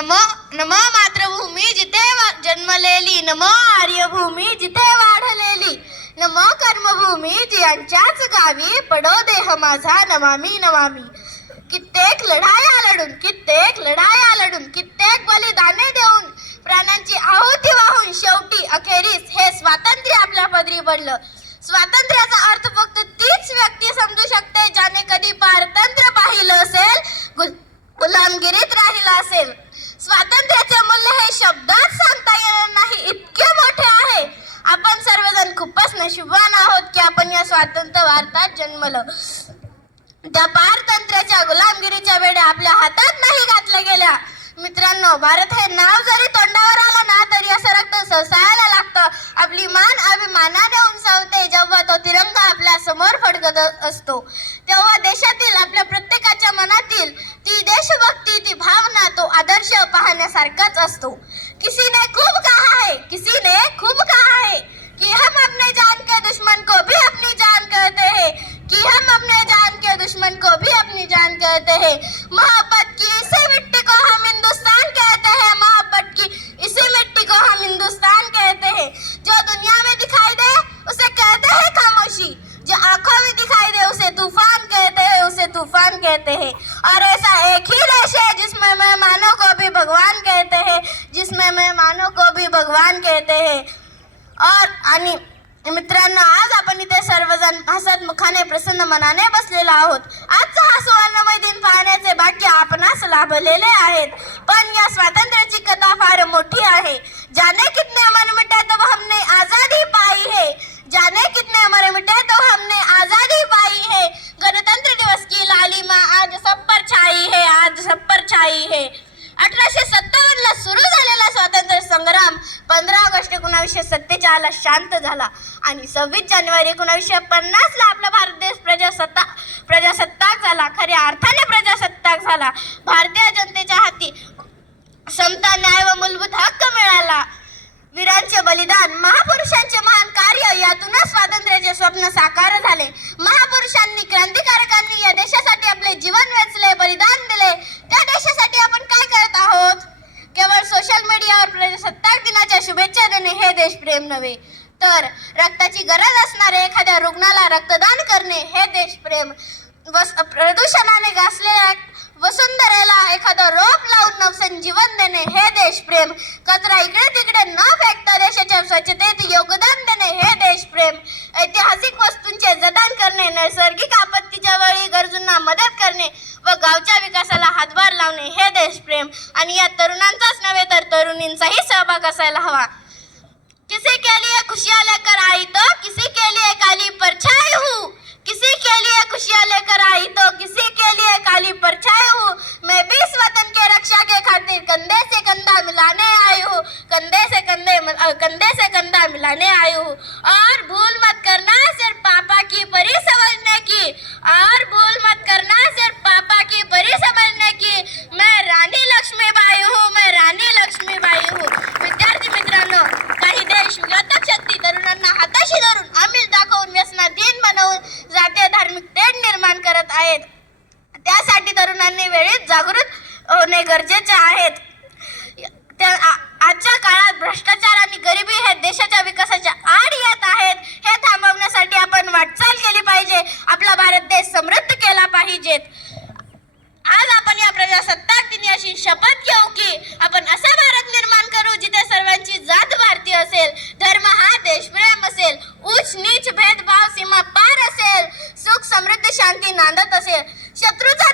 नम मातृभूमी जिथे जन्मलेली, नम आर्यभूमी जिथे वाढलेली, नम कर्मभूमी जियांच्याच गावी, पडो देह माझा नमामि नमामि. कित्येक लढाया लढून, कित्येक लढाया लढून, कित्येक बलिदाने देऊन, प्राणांची आहुती वाहून शेवटी अखेरीस हे स्वातंत्र्य आपल्या पदरी पडलं. स्वातंत्र्याचा अर्थ फक्त तीच व्यक्ती समजू शकते ज्याने कधी पारतंत्र्य पाहिलं असेल, गुलामगिरीत राहिला असेल. स्वातंत्र्याचे मूल्य हे शब्दात सांगता येणार नाही, इतके मोठे आहे. आपण सर्वजण खूपच नशीबवान आहोत की आपण या स्वातंत्र्य भारतात जन्मलो. त्या पारतंत्र्याच्या गुलामगिरीच्या वेळी आपल्या हातात नाही घातल्या गेल्या. मित्रांनो, भारत हे नाव जरी तोंडावर आलं ना तरी असं रक्त ससायला लागतं. आपली मान अभिमानाने उंचावते जेव्हा तो तिरंगा आपल्या समोर फडकत असतो. तेव्हा देशातील आपल्या प्रत्येकाच्या मनातील ती देशभक्ती, ती भावना, तो आदर्श पाहण्यासारखाच असतो. किसी ने खूब कहा है, किसी ने खूब कहा है कि हम अपने जान के दुश्मन को भी अपनी जान कहते हैं, कि हम अपने जान के दुश्मन को भी अपनी जान कहते हैं. मोहब्बत की इसी मिट्टी को हम हिंदुस्तान कहते हैं, मोहब्बत की इसी मिट्टी को हम हिंदुस्तान कहते हैं. जो दुनिया में दिखाई दे उसे कहते हैं खामोशी, जो आंखों में दिखाई दे उसे तूफान कहते हैं, उसे तूफान कहते हैं. और ऐसा एक ही देश है जिसमें मेहमानों को भी भगवान कहते हैं, जिसमें मेहमानों को भी भगवान कहते हैं. आणि मित्रांनो, आज आपण इथे सर्वजण हसत मुखाने प्रसन्न मनाने बसलेलो आहोत. आजचा हा सुवर्णमय दिन पाहण्याचे भाग्य आपणास लाभलेले आहेत. पण या स्वातंत्र्याची कथा फार मोठी आहे. जाने कितने अमर मिटे तो हमने आजादी पाई है, जाने कितने अमर मिटे तो हमने आजादी पाई है. गणतंत्र दिवस की लालिमा आज सब पर छाई है, आज सब पर छाई है. 1857 ला सुरू झालेला स्वातंत्र्य संग्राम 15 ऑगस्ट 1947 ला शांत झाला आणि 26 जानेवारी 1950 ला आपला भारत देश प्रजासत्ताक झाला. खऱ्या अर्थाने प्रजासत्ताक झाला. भारतीय जनतेच्या हाती समता, न्याय व मूलभूत हक्क मिळाला. वीरांचे बलिदान, महापुरुषांचे महान कार्य यातूनच स्वातंत्र्याचे स्वप्न साकार झाले. महापुरुषांनी, क्रांतिकारकांनी या देशासाठी आपले जीवन वेचले, बलिदान दिले. त्या देशासाठी आपण काय करत आहोत? केवळ सोशल मीडियावर प्रजासत्ताक दिनाच्या शुभेच्छा देणे हे देशप्रेम नव्हे, तर रक्ताची गरज असणाऱ्या एखाद्या रुग्णाला रक्तदान करणे हे देशप्रेम. प्रदूषणाने गासलेल्या वसुंधरेला एखादं रोप लावून नवसंजीवन देणे हे देशप्रेम. कचरा इकडे तिकडे न फेकता देशाच्या स्वच्छतेत योगदान देणे हे देशप्रेम. ऐतिहासिक वस्तूंचे जतन करणे, नैसर्गिक आपत्तीच्या वेळी गरजूंना मदत करणे व गावच्या विकासाला हातभार लावणे हे देशप्रेम. आणि या तरुणांचाच नव्हे तर तरुणींचाही सहभाग असायला हवा. किसी के लिए खुशियां लेकर आई तो किसी के लिए काली परछाई हूँ, किसी के लिए खुशियां लेकर आई तो किसी के लिए काली परछाई हूँ. मैं भी इस वतन के रक्षा के खातिर कंधे से कंधा मिलाने आई हूँ, कंधे से कंधा मिलाने आई हूँ. और भूल मत करना सिर्फ पापा की परी समझने की, और भूल मत करना सिर्फ पापा की परी समझने की. मैं रानी लक्ष्मीबाई हूँ, मैं रानी लक्ष्मीबाई हूँ. विद्यार्थी मित्रांनो, काही देश विघातक शक्ती तरुणांना हाताशी धरून, आमिष दाखवून, व्यसनाधीन बनवून जातीय धार्मिक तेढ निर्माण करत आहेत. त्यासाठी तरुणांनी वेळीच जागृत होणे गरजेचे आहेत. आजच्या काळात भ्रष्टाचार आणि गरिबी हे देशाच्या विकासाच्या आड येत आहेत. हे थांबवण्यासाठी आपण वाटचाल केली पाहिजे. आपला भारत देश समृद्ध केला पाहिजे. आज आपण या प्रजासत्ताक दिनी अशी शपथ घेऊ की आपण असा भारत निर्माण करू जिथे सर्वांची जात भारतीय असेल, धर्म हा देशप्रेम असेल, उच्च नीच भेदभाव सीमा पार असेल, सुख समृद्धी शांती नांदत असेल, शत्रूचा